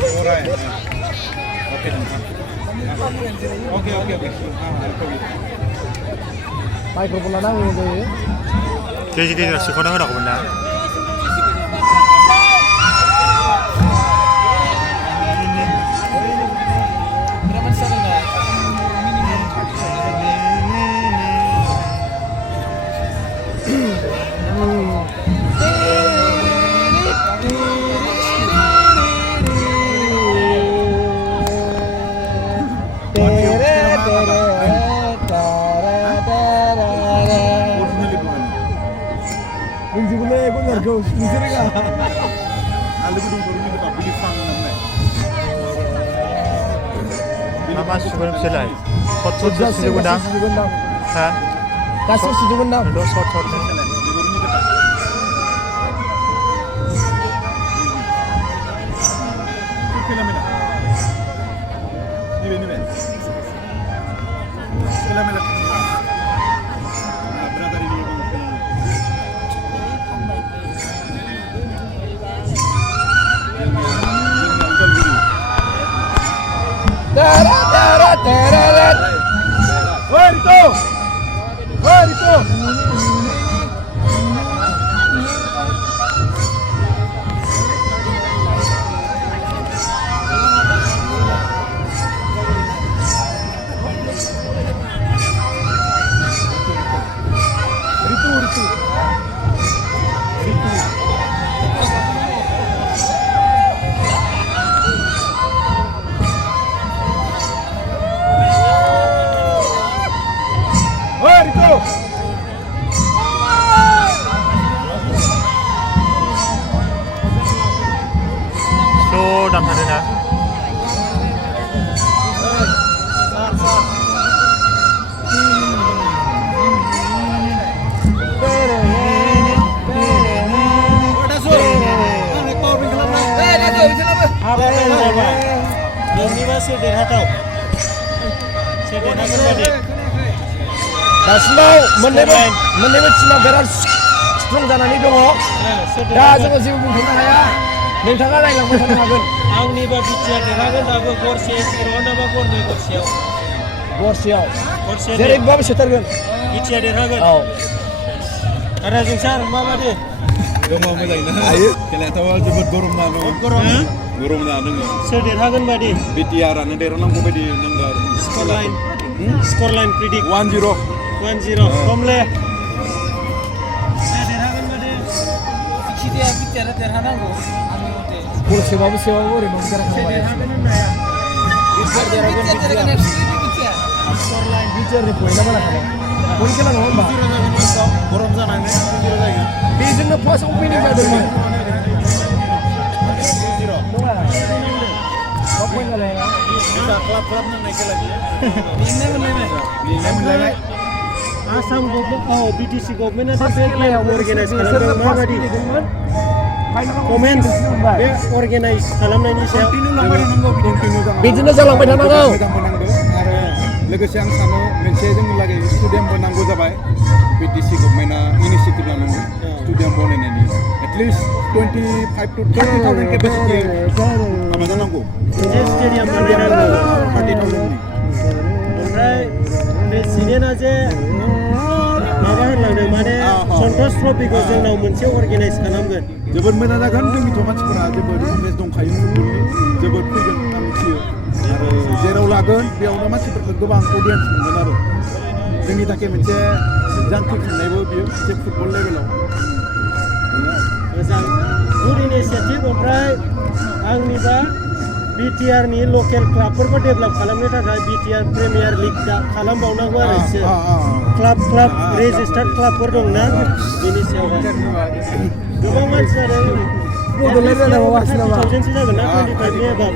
Alright. Oke. Oke. Mikrofon nang itu ya. Jadi sekolah nggak benar. Nama sebelum selesai. Short sudah undang. Hah? Kasus sudah undang. Itu short. Menurut cina berat strong जानानै दङ दा जोङो जेबो बुंथ'नो हाया नोंथाङा रायलांबाय थानो हागोन आंनिबा बिटिआर देरहागोन दाबो गरसे सिर'नाबा गरनै गरसेयाव जेरैबाबो सेथारगोन बिटिआर देरहागोन औ राजुंसार माबादि दङ मोजाङैनो हायो खेलायाथ' जोबोद गरम ना दङ गरम ना दङ सोर देरहागोन बादि बिटिआरानो देरहानांगौ बायदि नांगौ आरो स्कर लाइन प्रिडिक्ट 1-0 कमले बिटिआर देरहानांगौ आंनि मथे गरसेबाबो ओरैनो देरहाखांबाय बिटिआरनि पइन्टआ बारा थाबाय पइन्ट खेला नङा होमबा गरम जानानै 0 जायो बेजोंनो फार्स्ट अपेनिं जादोंमोन नङा मा पइन्ट जालाय क्लाब नांनाय खेला लिंनाय मोनलायनाय आसाम गभर्नमेन्ट बिटिसि गभर्नमेन्टआ बे खेलायाव अर्गानाइज खालामदों माबादि कमेन्ट्स बे अर्गानाइज खालामनायनि सायाव बिदिनो जालांबाय थानांगौ आरो लोगोसे आं सानो मोनसे जोंनि लागै स्टेडियामबो नांगौ जाबाय बिटिसि गभर्नमेन्टआ इनिशिएटिभ लानांगौ स्टेडियाम बनायनायनि एटलिस्ट 25 to 30,000 केपासिटि माबा जानांगौ मोनसे स्टेडियाम बानायनांगौ 30,000 ओमफ्राय प्रेसिडेन्टआ जे माबा होनलांदों माने सन्टोष ट्रफिखौ जोंनाव मोनसे अर्गानाइज खालामगोन जोबोद मोजां जागोन जोंनिथ' मानसिफोरा जोबोद इन्टारेस्ट दंखायो फुटबलनि जोबोद फैगोन आं मिथियो आरो जेराव लागोन बेयावनो मानसिफोरखौ गोबां अडियेन्स मोनगोन आरो जोंनि थाखाय मोनसे जांख्रिखांनायबो बियो मोनसे फुटबल लेभेलाव मोजां गुड इनिसिएटिभ ओमफ्राय आंनिबा बिटिआरनि लकेल क्लाबफोरखौ डेभेलप खालामनो थाखाय बिटिआर प्रिमियार लिग खालामबावनांगौ आरो एसे क्लाब रेजिस्टार्ड क्लाबफोर दंना बेनि सायावहाय गोबां मानसियानो थावजेन्डसो जागोन ना 25नि एबाव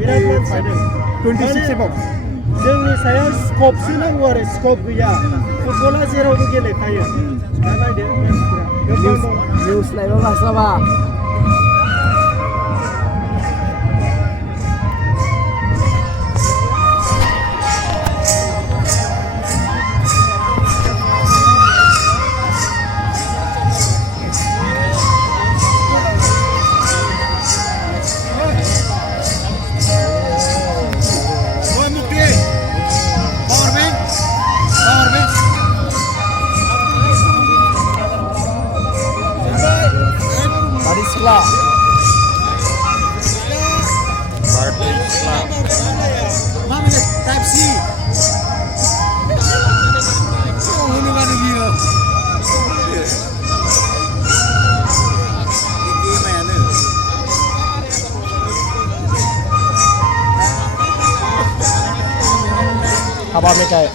बिराद मानसि जादों 26 एबाव जोंनि सायाव स्कपसो नांगौ आरो स्कप गैया फुटबला जेरावबो गेलेखायो दा नायदो मानसिफोरा निउस लाइभआव हास्लाबा हाबा मेथाइ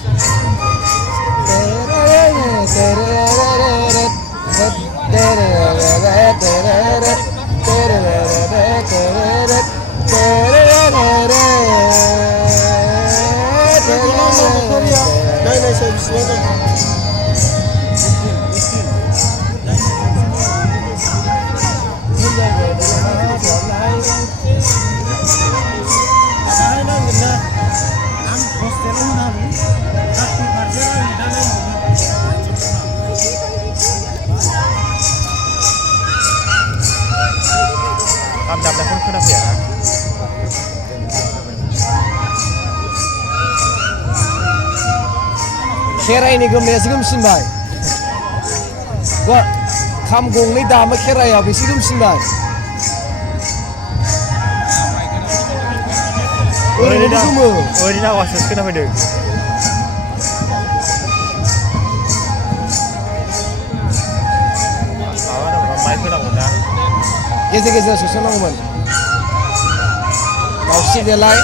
नायनाय साय बिसिबां दं नायनांगोन ना आं हस्टेलाव होनानै 30% आंनि दा खाम दामनायखौनो खोनाफैया ना खेराइनि गोमनायासो गोमसिनबाय खाम गंनै दामो खेराइयाव बेसो गोमसिनबाय ओरैनो गोमो ओरैनो आवाजसो खोनाफैदों माइक होनांगौ ना गेजेर गेजेर सोसननांगौमोन दावस्रि देलाय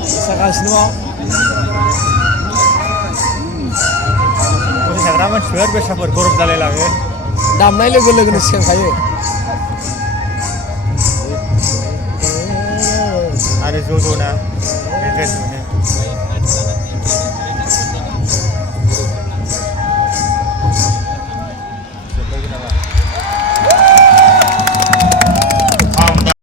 मोसागासिनो मोसाग्रा मानसिफोर बेसाफोर गरम जालायलाङो दामनाय लोगो लोगोनो सिखांखायो आरो ज' ज'ना इन्टारेस्ट मोनो